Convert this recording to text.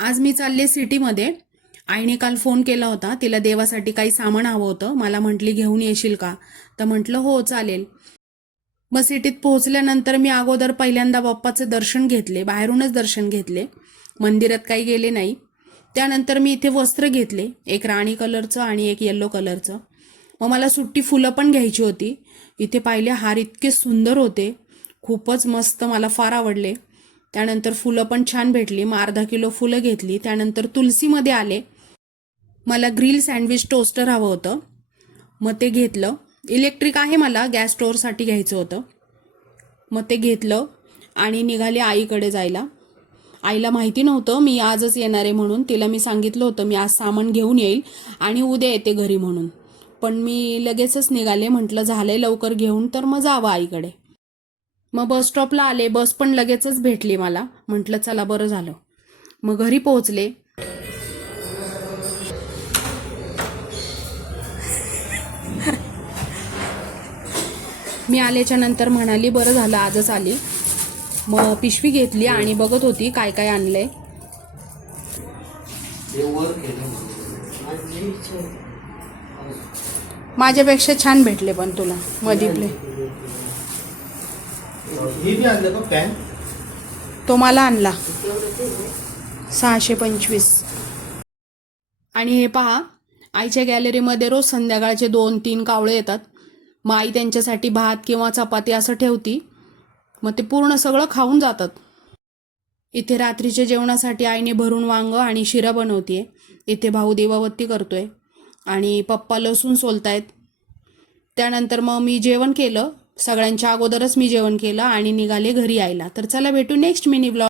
आज मी चालले सिटीमध्ये. आईने काल फोन केला होता, तिला देवासाठी काही सामान हवं होतं. मला म्हटली घेऊन येशील का? तर म्हटलं हो चालेल. मग सिटीत पोहोचल्यानंतर मी अगोदर पहिल्यांदा बाप्पाचे दर्शन घेतले, बाहेरूनच दर्शन घेतले, मंदिरात काही गेले नाही. त्यानंतर मी इथे वस्त्र घेतले, एक राणी कलरचं आणि एक येल्लो कलरचं. मग मला सुट्टी फुलं पण घ्यायची होती. इथे पाहिले हार इतके सुंदर होते, खूपच मस्त, मला फार आवडले. त्यानंतर फुलं पण छान भेटली, मग अर्धा किलो फुलं घेतली. त्यानंतर तुलसीमध्ये आले. मला ग्रिल सँडविच टोस्टर हवं होतं, मग ते घेतलं. इलेक्ट्रिक आहे, मला गॅस स्टोअरसाठी घ्यायचं होतं. मग ते घेतलं आणि निघाले आईकडे जायला. आईला माहिती नव्हतं मी आजच येणार आहे म्हणून. तिला मी सांगितलं होतं मी आज सामान घेऊन येईल आणि उद्या येते घरी म्हणून. पण मी लगेचच निघाले, म्हटलं झालंय लवकर घेऊन तर मग जावं आईकडे. मग बस स्टॉपला आले, बस पण लगेचच भेटली मला. म्हटलं चला बरं झालं. मग घरी पोहोचले. मी आल्याच्या नंतर म्हणाली बरं झालं आजच आली. मग पिशवी घेतली आणि बघत होती काय काय आणलंय. माझ्यापेक्षा छान भेटले पण तुला मधीपले. तो मला आणला 625. आणि हे पहा, आईच्या गॅलरीमध्ये रोज संध्याकाळचे 2-3 कावळे येतात. मग आई त्यांच्यासाठी भात किंवा चपाती असं ठेवती, मग ते पूर्ण सगळं खाऊन जातात. इथे रात्रीच्या जेवणासाठी आईने भरून वांग आणि शिरा बनवतीये. इथे भाऊ दिवाबत्ती करतोय आणि पप्पा लसूण सोलतायत. त्यानंतर मग मी जेवण केलं, सगळ्यांच्या अगोदरच मी जेवण केलं आणि निघाले घरी यायला. तर चला भेटू नेक्स्ट मिनी ब्लॉग.